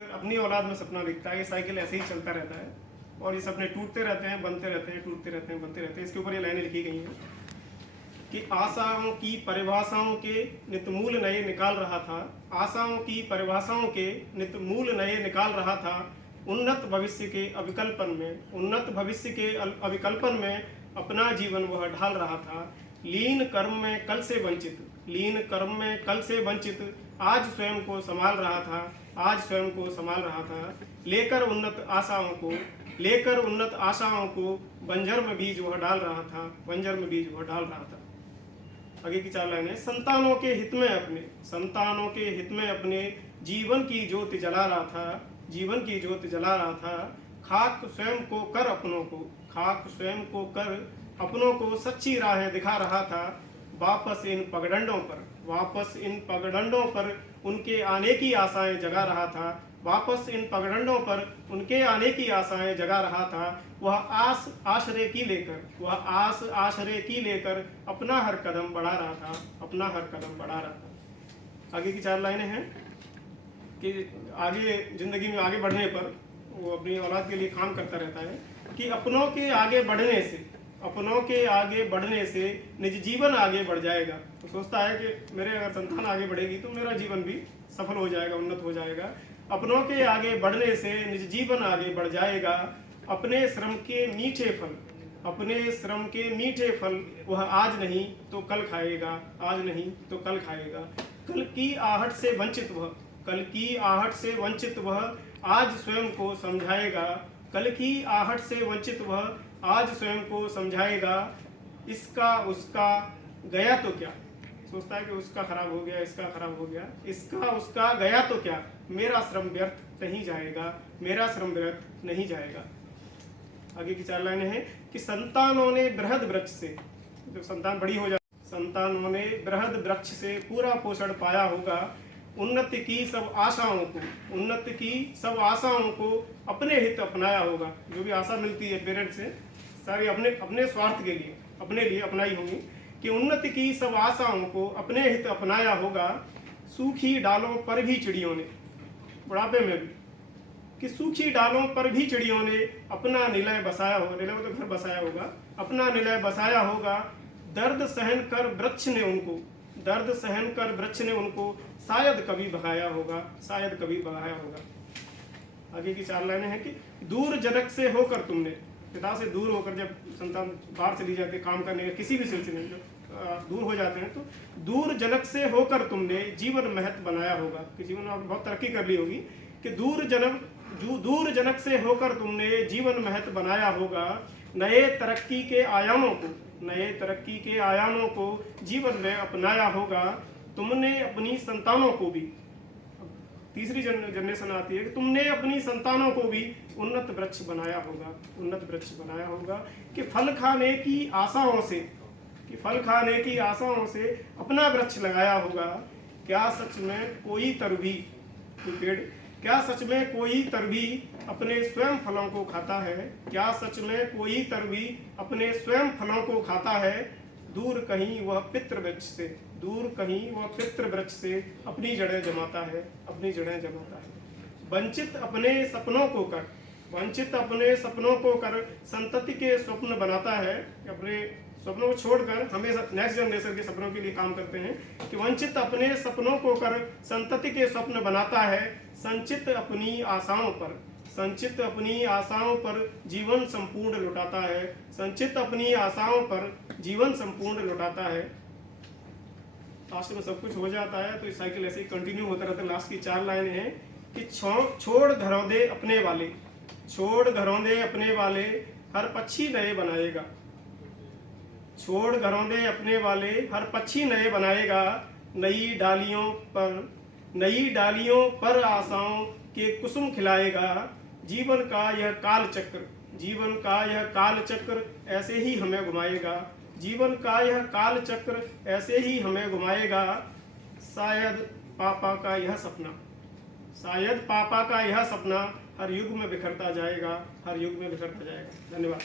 अपनी औलाद में सपना दिखता है, ये साइकिल ऐसे ही चलता रहता है और ये सपने टूटते रहते हैं, बनते रहते हैं, टूटते रहते हैं, बनते रहते हैं। इसके ऊपर ये लाइनें लिखी गई हैं कि आशाओं की परिभाषाओं के नित मूल नए निकाल रहा था, आशाओं की परिभाषाओं के नित मूल नए निकाल रहा था, उन्नत भविष्य के अविकल्पन में, उन्नत भविष्य के अविकल्पन में अपना जीवन वह ढाल रहा था। लीन कर्म में कल से वंचित, लीन कर्म में कल से वंचित, आज स्वयं को संभाल रहा था, आज स्वयं को संभाल रहा था। लेकर उन्नत आशाओं को, लेकर उन्नत आशाओं को बंजर में बीज वह डाल रहा था, बंजर में बीज वह डाल रहा था। आगे की 4 लाइनें। संतानों के हित में अपने, संतानों के हित में अपने जीवन की ज्योति जला रहा था, जीवन की ज्योति जला रहा था। खाक स्वयं को कर अपनों को, खाक स्वयं को कर अपनों को सच्ची राहें दिखा रहा था। वापस इन पगडंडों पर, वापस इन पगडंडों पर उनके आने की आशाएं जगा रहा था, वापस इन पगडंडों पर उनके आने की आशाएं जगा रहा था। वह आस आश्रय की लेकर, वह आस आश्रय की लेकर अपना हर कदम बढ़ा रहा था, अपना हर कदम बढ़ा रहा था। आगे की 4 लाइनें हैं कि आगे जिंदगी में आगे बढ़ने पर वो अपनी औलाद के लिए काम करता रहता है कि अपनों के आगे बढ़ने से, अपनों के आगे बढ़ने से निज जीवन आगे बढ़ जाएगा। तो सोचता है कि मेरे अगर संतान आगे बढ़ेगी तो मेरा जीवन भी सफल हो जाएगा, उन्नत हो जाएगा। अपनों के आगे बढ़ने से निज जीवन आगे बढ़ जाएगा। अपने श्रम के मीठे फल, अपने श्रम के मीठे फल वह आज नहीं तो कल खाएगा, आज नहीं तो कल खाएगा। कल की आहट से वंचित वह, कल की आहट से वंचित वह आज स्वयं को समझाएगा, कल की आहट से वंचित वह आज स्वयं को समझाएगा। इसका उसका गया तो क्या, सोचता है कि उसका खराब हो गया, इसका खराब हो गया, इसका उसका गया तो क्या, मेरा श्रम व्यर्थ नहीं जाएगा, मेरा श्रम व्यर्थ नहीं जाएगा। आगे की 4 लाइनें हैं कि संतानों ने बृहद वृक्ष से, जब संतान बड़ी हो जाए, संतानों ने बृहद वृक्ष से पूरा पोषण पाया होगा। उन्नति की सब आशाओं को, उन्नति की सब आशाओं को अपने हित अपनाया होगा। जो भी आशा मिलती है पेरेंट्स से सारी अपने अपने स्वार्थ के लिए, अपने लिए अपनाई होंगी कि उन्नति की सब आशाओं को अपने हित अपनाया होगा। सूखी डालों पर भी चिड़ियों ने, बुढ़ापे में भी, कि सूखी डालों पर भी चिड़ियों ने अपना निलय बसाया होगा, निलय मतलब घर बसाया होगा, अपना निलय बसाया होगा। दर्द सहन कर वृक्ष ने उनको, दर्द सहन कर वृक्ष ने उनको शायद कभी भगाया होगा, शायद कभी भगाया होगा। आगे की 4 लाइनें हैं कि दूर जनक से होकर तुमने, पिता से दूर होकर जब संतान बाहर चली जाती है काम करने के किसी भी सिलसिले में, जब दूर हो जाते हैं तो दूर जनक से होकर तुमने जीवन महत्व बनाया होगा, कि जीवन में बहुत तरक्की कर ली होगी, कि दूर जनक से होकर तुमने जीवन महत्व बनाया होगा। नए तरक्की के आयामों को, नए तरक्की के आयामों को जीवन में अपनाया होगा। तुमने अपनी संतानों को भी, तीसरी जनरेशन आती है कि तुमने अपनी संतानों को भी उन्नत वृक्ष बनाया होगा, उन्नत वृक्ष बनाया होगा। कि फल खाने की आशाओं से, कि फल खाने की आशाओं से अपना वृक्ष लगाया होगा। क्या सच में कोई तरबी, पेड़, क्या सच में कोई तरबी अपने स्वयं फलों को खाता है, क्या सच में कोई तरबी अपने स्वयं फलों को खाता है। दूर कहीं वह पितृ वृक्ष से, दूर कहीं वह पितृ वृक्ष से अपनी जड़ें जमाता है, अपनी जड़ें जमाता है। वंचित अपने सपनों को कर, वंचित अपने सपनों को कर संतति के स्वप्न बनाता है। अपने सपनों को छोड़कर हमेशा नेक्स्ट जनरेशन के सपनों के लिए काम करते हैं कि वंचित अपने सपनों को कर संतति के स्वप्न बनाता है। संचित अपनी आशाओं पर, संचित अपनी आशाओं पर जीवन संपूर्ण लुटाता है, संचित अपनी आशाओं पर जीवन संपूर्ण लुटाता है। लास्ट में सब कुछ हो जाता है तो इस साइकिल ऐसे ही कंटिन्यू होता रहता है। लास्ट की 4 लाइनें हैं कि छोड़ घरों दे अपने वाले, छोड़ घरों दे अपने वाले हर पक्षी नए बनाएगा, छोड़ घरों दे अपने वाले हर पक्षी नए बनाएगा। नई डालियों पर आशाओं के कुसुम खिलाएगा। जीवन का यह काल चक्र, जीवन का यह काल चक्र ऐसे ही हमें घुमाएगा, जीवन का यह काल चक्र ऐसे ही हमें घुमाएगा। शायद पापा का यह सपना, शायद पापा का यह सपना हर युग में बिखरता जाएगा, हर युग में बिखरता जाएगा। धन्यवाद।